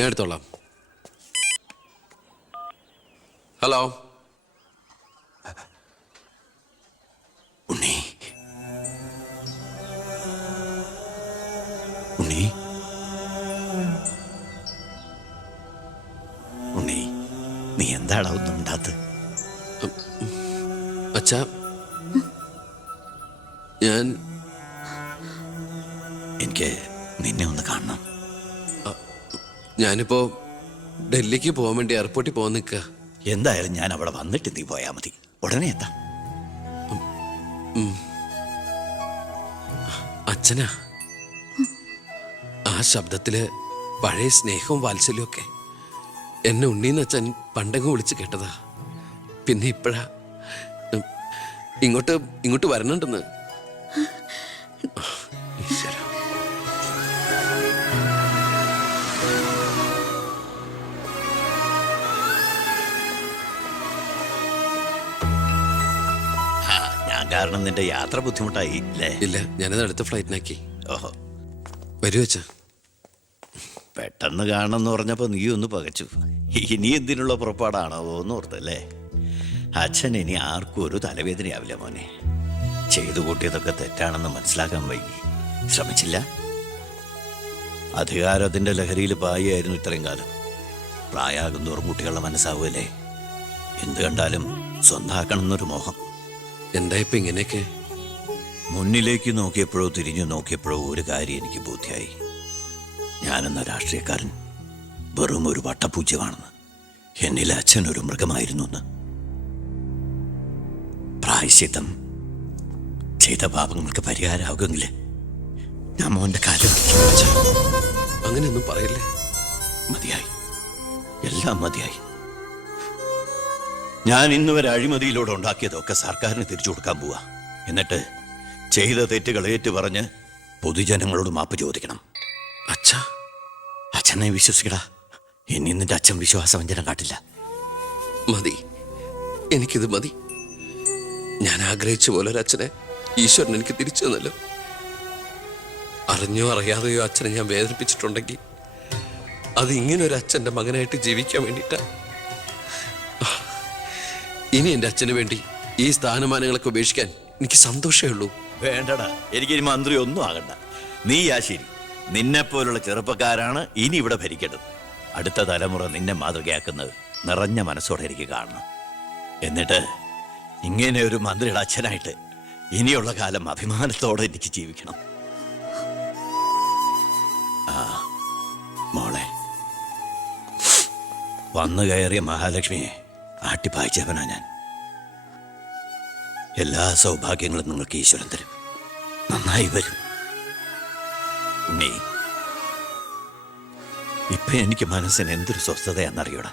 ഞാൻ എടുത്തോളാം. ഹലോ ഉണ്ണി, ഉണ്ണി, ഉണ്ണി, നീ എന്താടാ ഒന്നും ഉണ്ടാത്ത്? അച്ഛാ, എനിക്ക് നിന്നെ ഒന്ന് കാണണം. ഞാനിപ്പോ ഡൽഹിക്ക് പോകാൻ വേണ്ടി എയർപോർട്ടിൽ പോകാൻ നിൽക്കുക. എന്തായാലും ഞാൻ അവിടെ വന്നിട്ട് നീ പോയാൽ മതി. ഉടനെ എത്താം. അച്ഛനാ, ആ ശബ്ദത്തില് പഴയ സ്നേഹവും വാത്സല്യവും ഒക്കെ എന്നെ ഉണ്ണീന്ന് അച്ഛൻ പണ്ടെങ്ങും വിളിച്ച് കേട്ടതാ. പിന്നെ ഇപ്പോഴാ ഇങ്ങോട്ട് വരണുണ്ടെന്ന്. ഞാൻ കാരണം നിന്റെ യാത്ര ബുദ്ധിമുട്ടായി അല്ലേ? ഇല്ല, ഞാനത് അടുത്ത ഫ്ലൈറ്റിനാക്കി. ഓഹോ, വരൂ അച്ഛാ. പെട്ടെന്ന് കാണണമെന്ന് പറഞ്ഞപ്പോൾ നീ ഒന്ന് പകച്ചു. ഇനി എന്തിനുള്ള പുറപ്പാടാണോ എന്ന് ഓർത്തല്ലേ? അച്ഛൻ ഇനി ആർക്കും ഒരു തലവേദനയാവില്ല മോനെ. ചെയ്തു കൂട്ടിയതൊക്കെ തെറ്റാണെന്ന് മനസ്സിലാക്കാൻ വൈകി. ശ്രമിച്ചില്ല. അധികാരത്തിന്റെ ലഹരിയിൽ പായായിരുന്നു ഇത്രയും കാലം. പ്രായമാകും തോറും കുട്ടികളുടെ മനസ്സാവുമല്ലേ? എന്ത് കണ്ടാലും സ്വന്തമാക്കണമെന്നൊരു മോഹം. എന്താ ഇപ്പൊ ഇങ്ങനെയൊക്കെ? മുന്നിലേക്ക് നോക്കിയപ്പോഴോ തിരിഞ്ഞു നോക്കിയപ്പോഴോ ഒരു കാര്യം എനിക്ക് ബോധ്യായി. ഞാനെന്ന രാഷ്ട്രീയക്കാരൻ വെറും ഒരു വട്ടപൂജ്യമാണെന്ന്. എന്നിലെ അച്ഛൻ ഒരു മൃഗമായിരുന്നു എന്ന്. പ്രായശ്ചിത്തം ചെയ്ത പാപങ്ങൾക്ക് പരിഹാരമാകുമെങ്കിൽ ഞാൻ മോന്റെ കാലം. അങ്ങനെയൊന്നും പറയല്ലേ. മതിയായി, എല്ലാം മതിയായി. ഞാൻ ഇന്നുവരെ അഴിമതിയിലൂടെ ഉണ്ടാക്കിയതൊക്കെ സർക്കാരിന് തിരിച്ചു കൊടുക്കാൻ പോവാ. എന്നിട്ട് ചെയ്ത തെറ്റുകൾ ഏറ്റുപറഞ്ഞ് പൊതുജനങ്ങളോട് മാപ്പ് ചോദിക്കണം. അച്ഛാ, അച്ഛനെ വിശ്വസിക്കടാ. ഇനി നിന്റെ അച്ഛൻ വിശ്വാസവഞ്ചനം കാട്ടില്ല. മതി, എനിക്കിത് മതി. ഞാൻ ആഗ്രഹിച്ച പോലെ ഒരു അച്ഛനെ ഈശ്വരൻ എനിക്ക് തിരിച്ചു തന്നല്ലോ. അറിഞ്ഞോ അറിയാതെയോ അച്ഛനെ ഞാൻ വേദനിപ്പിച്ചിട്ടുണ്ടെങ്കിൽ അത് ഇങ്ങനൊരു അച്ഛൻ്റെ മകനായിട്ട് ജീവിക്കാൻ വേണ്ടിയിട്ടാ. ഇനി എൻ്റെ അച്ഛന് വേണ്ടി ഈ സ്ഥാനമാനങ്ങളൊക്കെ ഉപേക്ഷിക്കാൻ എനിക്ക് സന്തോഷമേ ഉള്ളൂ. വേണ്ടടാ, എനിക്കിനി മന്ത്രി ഒന്നും ആകണ്ട. നീ ശരി, നിന്നെപ്പോലുള്ള ചെറുപ്പക്കാരാണ് ഇനി ഇവിടെ ഭരിക്കേണ്ടത്. അടുത്ത തലമുറ നിന്നെ മാതൃകയാക്കുന്നത് നിറഞ്ഞ മനസ്സോടെ എനിക്ക് കാണണം. എന്നിട്ട് ഇങ്ങനെ ഒരു മന്ത്രിയുടെ അച്ഛനായിട്ട് ഇനിയുള്ള കാലം അഭിമാനത്തോടെ എനിക്ക് ജീവിക്കണം. ആ മോളെ, വന്നു കയറിയ മഹാലക്ഷ്മിയെ ആട്ടിപ്പായിച്ചവനാ ഞാൻ. എല്ലാ സൗഭാഗ്യങ്ങളും നിങ്ങൾക്ക് ഈശ്വരൻ തരും. നന്നായി വരും. ഉണ്ണി, ഇപ്പൊ എനിക്ക് മനസ്സിന് എന്തൊരു സ്വസ്ഥതയാണെന്നറിയൂടാ.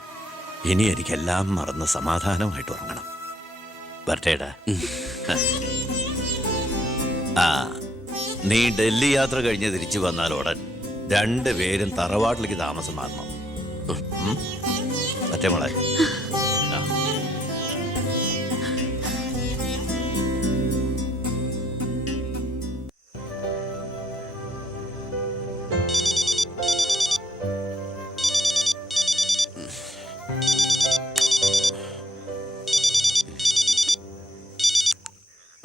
ഇനി എനിക്കെല്ലാം മറന്ന് സമാധാനമായിട്ട് ഉറങ്ങണം. വരട്ടേടാ. ആ, നീ ഡൽഹി യാത്ര കഴിഞ്ഞ് തിരിച്ചു വന്നാൽ ഉടൻ 2 പേരും തറവാട്ടിലേക്ക് താമസം മാറണം. മറ്റേ മോളെ,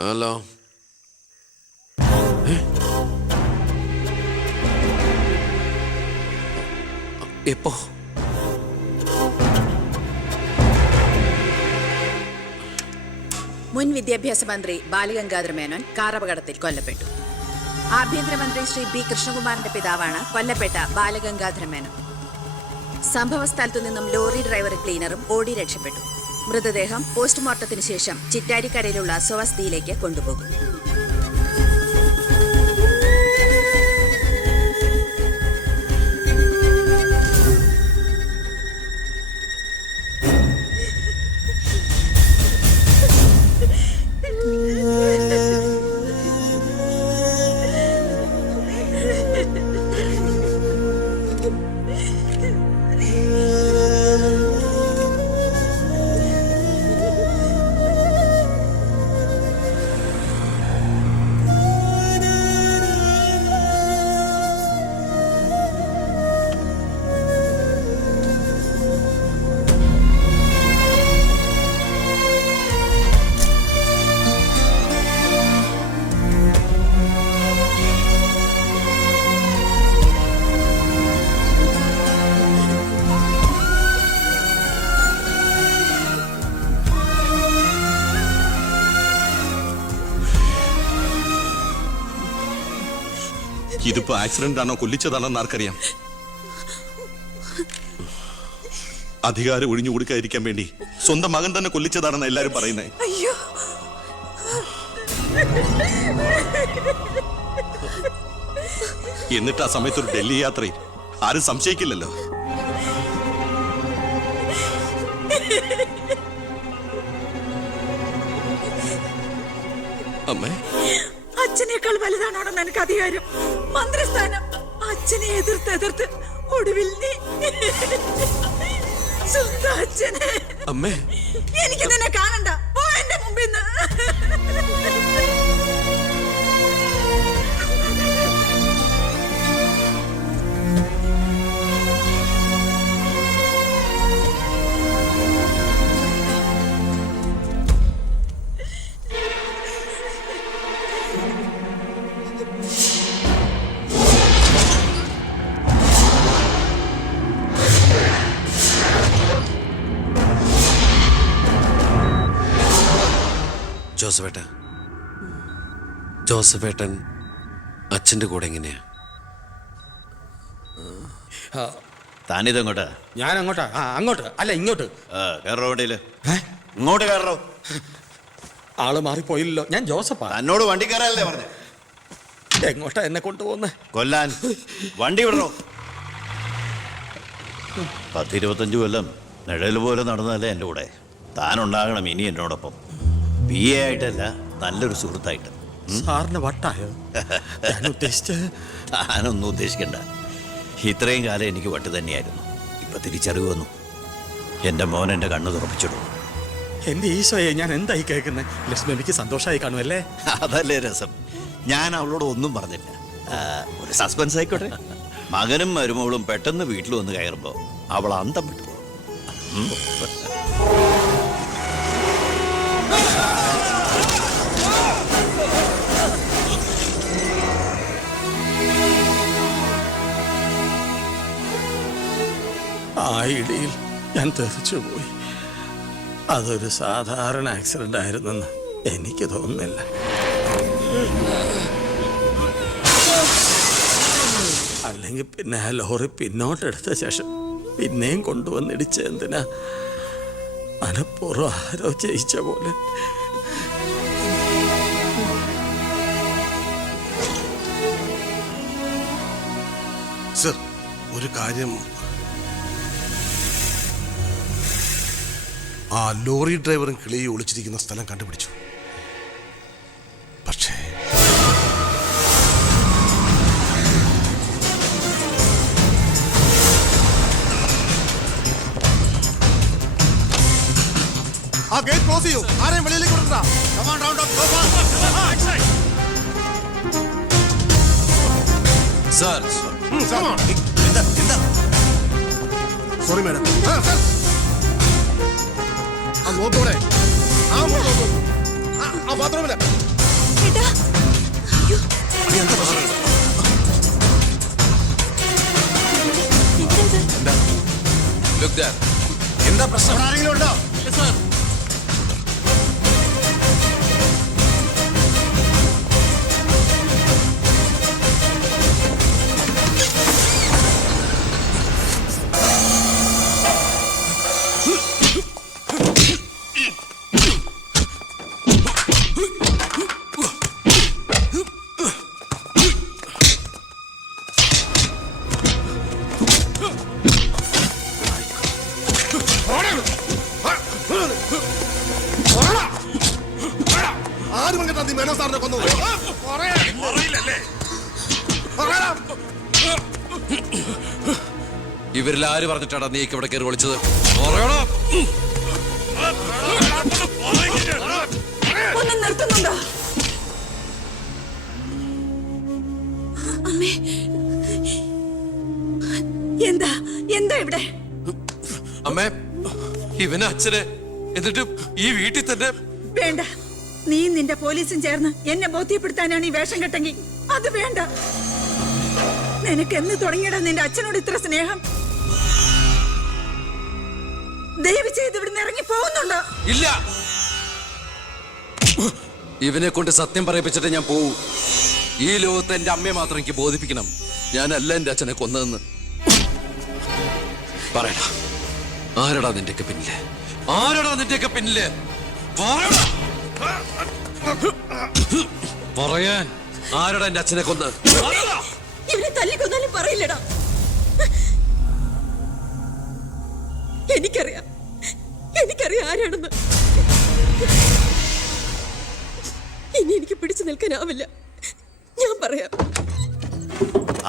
ഹലോ. എപ്പോ? മുൻ വിദ്യാഭ്യാസ മന്ത്രി ബാലഗംഗാധര മേനോൻ കാർ അപകടത്തിൽ കൊല്ലപ്പെട്ടു. ആഭ്യന്തരമന്ത്രി ശ്രീ ബി കൃഷ്ണകുമാറിന്റെ പിതാവാണ് കൊല്ലപ്പെട്ട ബാലഗംഗാധര മേനോൻ. സംഭവ സ്ഥലത്തു നിന്നും ലോറി ഡ്രൈവർ ക്ലീനറും ഓടി രക്ഷപ്പെട്ടു. മൃതദേഹം പോസ്റ്റ്മോർട്ടത്തിന് ശേഷം ചിറ്റാരിക്കരയിലുള്ള സ്വവസതിയിലേക്ക് കൊണ്ടുപോകും. ഇതിപ്പോ ആക്സിഡന്റ് ആണോ കൊല്ലിച്ചതാണോ എന്ന് ആർക്കറിയാം. അധികാരം ഒഴിഞ്ഞു കൊടുക്കാതിരിക്കാൻ വേണ്ടി സ്വന്തം മകൻ തന്നെ കൊല്ലിച്ചതാണെന്ന് എല്ലാരും പറയുന്നേ. അയ്യോ, എന്നിട്ട് ആ സമയത്ത് ഒരു ഡൽഹി യാത്രയിൽ ആരും സംശയിക്കില്ലല്ലോ. അമ്മേ, അച്ഛനേക്കാൾ വലുതാണോ നിനക്ക് അധികാരം, മന്ത്രിസ്ഥാനം? അച്ഛനെ എതിർത്ത് ഒടുവിൽ നീ സ്വന്തം അച്ഛനെ. അമ്മേ, എനിക്ക് നിന്നെ കാണണ്ട, പോ എന്റെ മുമ്പിൽ നിന്ന്. ജോസഫേട്ടൻ അച്ഛൻ്റെ കൂടെ എങ്ങനെയാ? താനിതെങ്ങോട്ടാ? ഞാൻ അങ്ങോട്ടാ? അങ്ങോട്ട് അല്ല, ഇങ്ങോട്ട്. കയറോ വണ്ടിയില്. ഇങ്ങോട്ട് കയറോ. ആള് മാറിപ്പോയില്ലല്ലോ. ഞാൻ ജോസഫാ. എന്നോട് വണ്ടി കയറാനല്ലേ പറഞ്ഞു? എങ്ങോട്ടാ എന്നെ കൊണ്ടുപോകുന്നേ? കൊല്ലാൻ. വണ്ടി വിടണോ? 10-25 കൊല്ലം നിഴൽ പോലെ നടന്നതല്ലേ എൻ്റെ കൂടെ. താനുണ്ടാകണം ഇനി എന്നോടൊപ്പം. PA ആയിട്ടല്ല, നല്ലൊരു സുഹൃത്തായിട്ട്. സാറിന് വട്ടായോ? ഞാൻ ഉദ്ദേശിച്ച. താനൊന്നും ഉദ്ദേശിക്കണ്ട. ഇത്രയും കാലം എനിക്ക് വട്ട് തന്നെയായിരുന്നു. ഇപ്പൊ തിരിച്ചറിവ് വന്നു. എൻ്റെ മോൻ എൻ്റെ കണ്ണ് തുറപ്പിച്ചിടും. എന്റെ ഈശോയെ, ഞാൻ എന്തായി കേൾക്കുന്നത്? ലക്ഷ്മി എനിക്ക് സന്തോഷമായി കാണുമല്ലേ? അതല്ലേ രസം. ഞാൻ അവളോട് ഒന്നും പറഞ്ഞില്ല. ഒരു സസ്പെൻസ് ആയിക്കോട്ടെ. മകനും മരുമകളും പെട്ടെന്ന് വീട്ടിൽ വന്ന് കയറുമ്പോൾ അവൾ അന്തം വിട്ടു. ആ ഇടിയിൽ ഞാൻ തെറിച്ചുപോയി. അതൊരു സാധാരണ ആക്സിഡന്റ് ആയിരുന്നെന്ന് എനിക്ക് തോന്നുന്നില്ല. അല്ലെങ്കിൽ പിന്നെ ആ ലോറി പിന്നോട്ടെടുത്ത ശേഷം പിന്നെയും കൊണ്ടുവന്നിടിച്ച എന്തിനാ? മനപ്പൂർവ്വം ആരോ ജയിച്ച പോലെ. സർ, ഒരു കാര്യം, ആ ലോറി ഡ്രൈവറും കിളിയും ഒളിച്ചിരിക്കുന്ന സ്ഥലം കണ്ടുപിടിച്ചു. പക്ഷേ ആ ഗേറ്റ് ക്ലോസ് ചെയ്യൂ. ആരെയും വെളിയിലേക്ക് വിടണ്ട. Sorry madam. നോക്കൂടെ ആ ബാത്റൂമില്. എന്താ പ്രശ്നം? ആരെങ്കിലും ഉണ്ടോ? ഇവരിൽ ആര് പറഞ്ഞിട്ടാണ് നീക്ക് ഇവിടെ കയറി വിളിച്ചത്? നിർത്തുന്നുണ്ടോ? അമ്മേ, എന്താ എന്താ ഇവിടെ? അമ്മേ, ഇവന് അച്ഛനെ, എന്നിട്ട് ഈ വീട്ടിൽ തന്നെ. വേണ്ട, നീ നിന്റെ പോലീസും ചേർന്ന് എന്നെ ബോധ്യപ്പെടുത്താനാണ് ഈ വേഷം കെട്ടെങ്കിൽ അത് വേണ്ട. നിനക്ക് എന്ന് തുടങ്ങിയടാ നിന്റെ അച്ഛനോട് ഇത്ര സ്നേഹം? ദയവ് ചെയ്ത് ഇവിടുന്ന് ഇറങ്ങി പോകുന്നുണ്ടോ? ഇല്ല, ഇവനെ കൊണ്ട് സത്യം പറയിപ്പിച്ചിട്ട് ഞാൻ പോവൂ. ഈ ലോകത്ത് എന്റെ അമ്മയെ മാത്രം എനിക്ക് ബോധിപ്പിക്കണം ഞാനല്ല എന്റെ അച്ഛനെ കൊന്നതെന്ന്. പറയടാ, ആരടാ നിന്റെയൊക്കെ പിന്നില്? ആരടാ നിന്റെയൊക്കെ പിന്നില്? പറയടാ. പറയാൻ ആരടാ എന്റെ അച്ഛനെ കൊന്ന്? ഇവനെ തല്ലിക്കൊന്നാലും പറയില്ലടാ. എനിക്കറിയാം ആരാണെന്ന്. ഇനി എനിക്ക് പിടിച്ചു നിൽക്കാനാവില്ല. ഞാൻ പറയാം.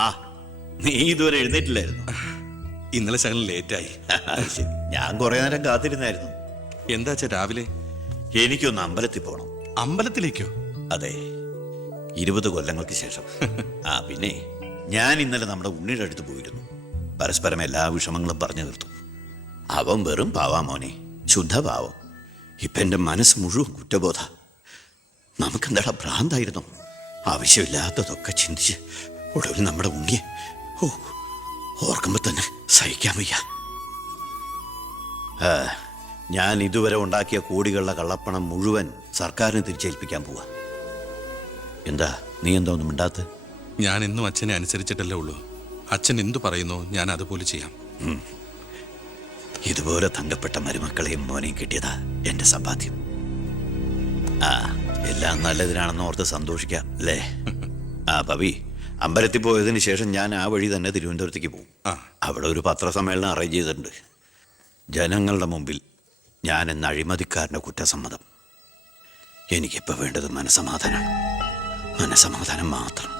ആ, നീ ഇതുവരെ എഴുന്നേറ്റില്ലായിരുന്നു. ഇന്നലെ ശകലം ലേറ്റായി. ശരി, ഞാൻ കുറെ നേരം കാത്തിരുന്നായിരുന്നു. എന്താ അച്ഛാ രാവിലെ? എനിക്കൊന്ന് അമ്പലത്തിൽ പോണം. അമ്പലത്തിലേക്കോ? അതെ, 20 കൊല്ലങ്ങൾക്ക് ശേഷം. പിന്നെ ഞാൻ ഇന്നലെ നമ്മുടെ ഉണ്ണിയുടെ അടുത്ത് പോയിരുന്നു. പരസ്പരം എല്ലാ വിഷമങ്ങളും പറഞ്ഞു തീർത്തു. അവൻ വെറും പാവാ മോനെ, ശുദ്ധഭാവം. ഇപ്പൊ എന്റെ മനസ്സ് മുഴുവൻ കുറ്റബോധ. നമുക്കെന്താടാ ഭ്രാന്തായിരുന്നു? ആവശ്യമില്ലാത്തതൊക്കെ ചിന്തിച്ച് ഒടുവിൽ നമ്മുടെ ഉണ്ണിയെ ഓർക്കുമ്പോ തന്നെ സഹിക്കാൻ വയ്യ. ഞാൻ ഇതുവരെ ഉണ്ടാക്കിയ കോടികളുടെ കള്ളപ്പണം മുഴുവൻ സർക്കാരിന് തിരിച്ചേൽപ്പിക്കാൻ പോവാ. എന്താ നീ എന്താ ഒന്നും മിണ്ടാത്ത? ഞാൻ എന്നും അച്ഛനെ അനുസരിച്ചിട്ടല്ലേ ഉള്ളൂ. അച്ഛൻ എന്തു പറയുന്നോ ഞാൻ അതുപോലെ ചെയ്യാം. ഇതുപോലെ തങ്കപ്പെട്ട മരുമക്കളെയും മോനെയും കിട്ടിയതാ എന്റെ സമ്പാദ്യം. എല്ലാം നല്ലതിനാണെന്ന് ഓർത്ത് സന്തോഷിക്കാം അല്ലേ? പവി, അമ്പലത്തിൽ പോയതിന് ശേഷം ഞാൻ ആ വഴി തന്നെ തിരുവനന്തപുരത്തേക്ക് പോകും. അവിടെ ഒരു പത്രസമ്മേളനം അറേഞ്ച് ചെയ്തിട്ടുണ്ട്. ജനങ്ങളുടെ മുമ്പിൽ ഞാൻ എന്ന അഴിമതിക്കാരൻ്റെ കുറ്റസമ്മതം. എനിക്കിപ്പോൾ വേണ്ടത് മനസമാധാനം. മനസമാധാനം മാത്രം.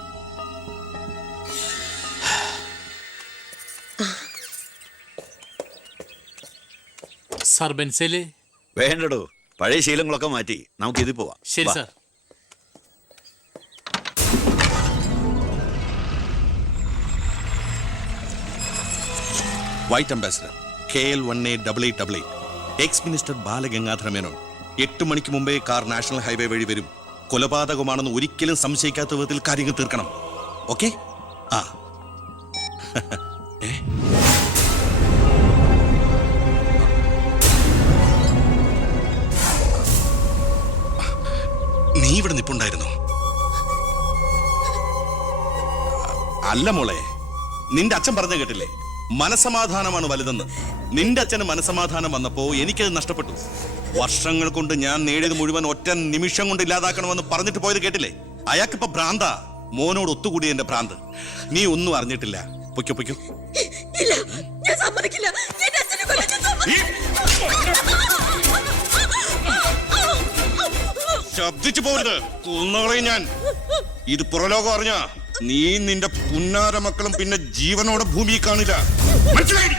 സാർ ബെൻസേല് വേണ്ടടോ, പഴയ ശീലങ്ങളൊക്കെ മാറ്റി നമുക്കിത് പോവാം. ശരി sir. White ambassador KL1888 X minister Balagangadhara Menon 8 മണിക്ക് മുമ്പേ കാർ നാഷണൽ ഹൈവേ വഴി വരും. കൊലപാതകമാണെന്ന് ഒരിക്കലും സംശയിക്കാത്ത വിധത്തിൽ കാര്യങ്ങൾ തീർക്കണം. ഓക്കെ? നീ ഇവിടെ നിപ്പുണ്ടായിരുന്നോ? അല്ല മോളെ, നിന്റെ അച്ഛൻ പറഞ്ഞ കേട്ടില്ലേ, മനസമാധാനമാണ് വലുതെന്ന്. നിന്റെ അച്ഛന് മനസമാധാനം വന്നപ്പോ എനിക്കത് നഷ്ടപ്പെട്ടു. വർഷങ്ങൾ കൊണ്ട് ഞാൻ നേടിയത് മുഴുവൻ ഒറ്റ നിമിഷം കൊണ്ട് ഇല്ലാതാക്കണമെന്ന് പറഞ്ഞിട്ട് പോയത് കേട്ടില്ലേ? അയാൾക്കിപ്പോ ഭ്രാന്ത. മോനോട് ഒത്തുകൂടി എന്റെ ഭ്രാന്ത്. നീ ഒന്നും അറിഞ്ഞിട്ടില്ല. പൊയ്ക്കോ പൊയ്ക്കോ. ശബ്ദിച്ചു പോരുത്, കൊന്നുകളയും ഞാൻ. ഇത് പുറലോകം അറിഞ്ഞ നീ നിന്റെ പുന്നാര മക്കളും പിന്നെ ജീവനോടെ ഭൂമിയിൽ കാണില്ല. മനസ്സിലായി?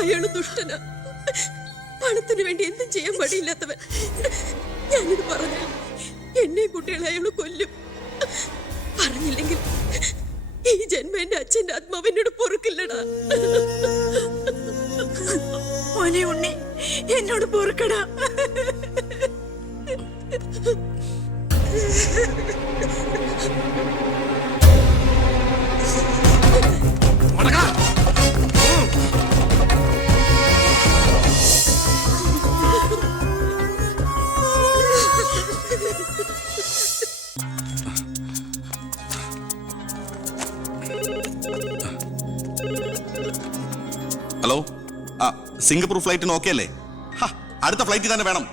അയാള് ദുഷ്ടനാ. പണത്തിന് വേണ്ടി എന്തും ചെയ്യാൻ മടിയില്ലാത്തവൻ. ഞാനിത് പറഞ്ഞ എന്നെ കുട്ടികളെ അയാള് കൊല്ലും. പറഞ്ഞില്ലെങ്കിൽ ഈ ജന്മ എന്റെ അച്ഛന്റെ ആത്മാവിനോട് പൊറുക്കില്ലടാ. മോനെ ഉണ്ണി, എന്നോട് പൊറുക്കടാ. ഹലോ, സിംഗപ്പൂർ ഫ്ലൈറ്റിന് ഓക്കെ അല്ലേ? അടുത്ത ഫ്ലൈറ്റിൽ തന്നെ വേണം.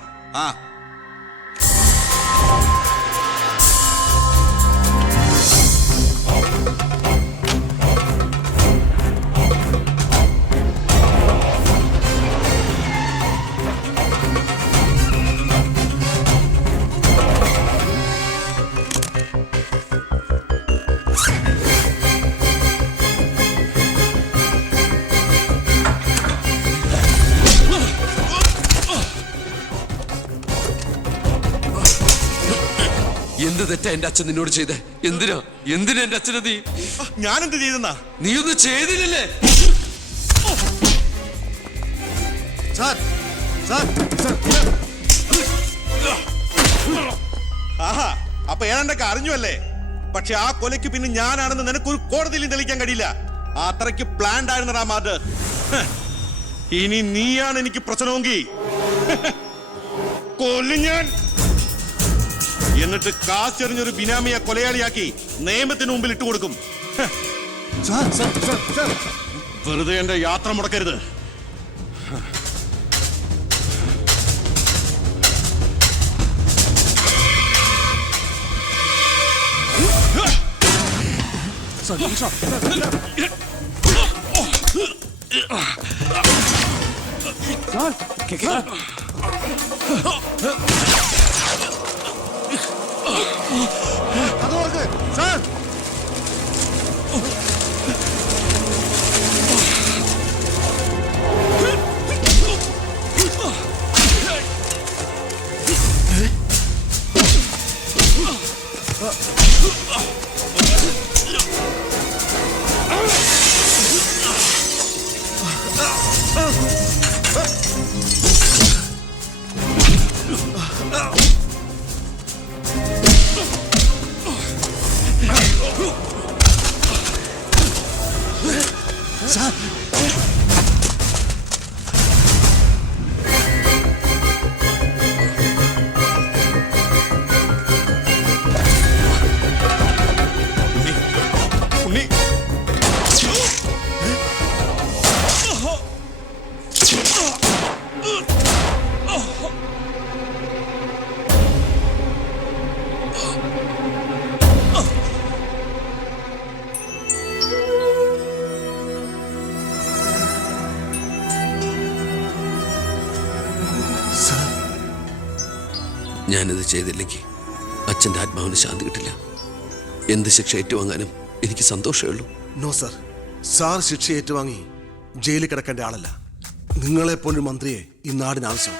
എന്ത് തെറ്റാ എന്റെ അച്ഛൻ നിന്നോട് ചെയ്തേ? എന്തിനാ എന്റെ അച്ഛനെ ഞാനെന്ത് ചെയ്തെന്നാ? നീ ഒന്നും ചെയ്തില്ലല്ലേ? സാർ, ആഹാ, അപ്പൊ ഏതാണ്ടൊക്കെ അറിഞ്ഞു അല്ലേ? പക്ഷെ ആ കൊലയ്ക്ക് പിന്നെ ഞാനാണെന്ന് നിനക്കൊരു കോടതിയിലും തെളിയിക്കാൻ കഴിയില്ല. അത്രയ്ക്ക് പ്ലാൻഡ് ആയിരുന്നടാ മർഡർ. ഇനി നീയാണ് എനിക്ക് പ്രശ്നമെങ്കിൽ കൊല്ലും ഞാൻ. എന്നിട്ട് കാശെറിഞ്ഞൊരു ബിനാമിയെ കൊലയാളിയാക്കി നിയമത്തിന് മുമ്പിൽ ഇട്ടുകൊടുക്കും. വെറുതെ എന്റെ യാത്ര മുടക്കരുത്. അത് ഓർക്ക് സാർ. ഉണ്ണി, ഞാനിത് ചെയ്തില്ലെങ്കിൽ അച്ഛൻ്റെ ആത്മാവിന് ശാന്തി കിട്ടില്ല. എന്ത് ശിക്ഷ ഏറ്റുവാങ്ങാനും എനിക്ക് സന്തോഷമേ ഉള്ളൂ. നോ സർ, സാർ ശിക്ഷ ഏറ്റുവാങ്ങി ജയിലിൽ കിടക്കേണ്ട ആളല്ല. നിങ്ങളെപ്പോലൊരു മന്ത്രിയെ ഈ നാടിന് ആവശ്യം.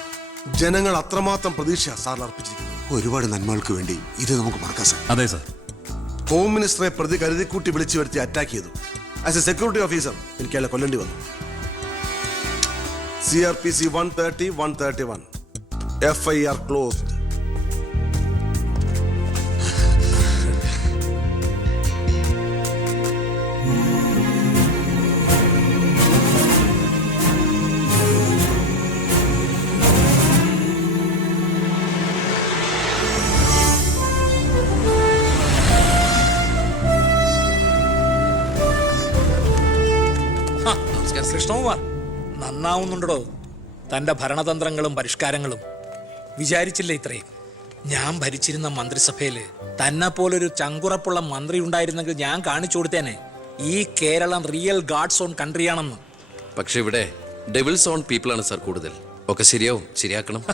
ജനങ്ങൾ അത്രമാത്രം പ്രതീക്ഷ സാറിന് അർപ്പിച്ചിരിക്കുന്നു. ഒരുപാട് നന്മകൾക്ക് വേണ്ടി ഇത് നമുക്ക് മറക്കാം സാർ. അതെ സർ. ഹോം മിനിസ്റ്ററെ പ്രതി കരുതിക്കൂട്ടി വിളിച്ചു വരുത്തി അറ്റാക്ക് ചെയ്തു. ആസ് എ സെക്യൂരിറ്റി ഓഫീസർ എനിക്ക് അയാളെ കൊല്ലേണ്ടി വന്നു. CRPC 130, 131 FIR closed. കൃഷ്ണകുമാർ നന്നാവുന്നുണ്ടോ? തൻ്റെ ഭരണതന്ത്രങ്ങളും പരിഷ്കാരങ്ങളും വിചാരിച്ചില്ല ഇത്രയും. ഞാൻ ഭരിച്ചിരുന്ന മന്ത്രിസഭയിൽ തന്നെ പോലൊരു ചങ്കുറപ്പുള്ള മന്ത്രി ഉണ്ടായിരുന്നെങ്കിൽ ഞാൻ കാണിച്ചു കൊടുത്തേനെ ഈ കേരളം റിയൽ ഗാഡ്സ് ഓൺ കൺട്രിയാണെന്ന്. പക്ഷെ ഇവിടെ ഡെവിൾസ് ഓൺ പീപ്പിളാണ് സാർ കൂടുതൽ. ഒക്കെ ശരിയാവും, ശരിയാക്കണം.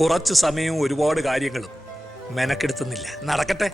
കുറച്ച് സമയവും ഒരുപാട് കാര്യങ്ങളും മെനക്കെടുത്തുന്നില്ല. നടക്കട്ടെ.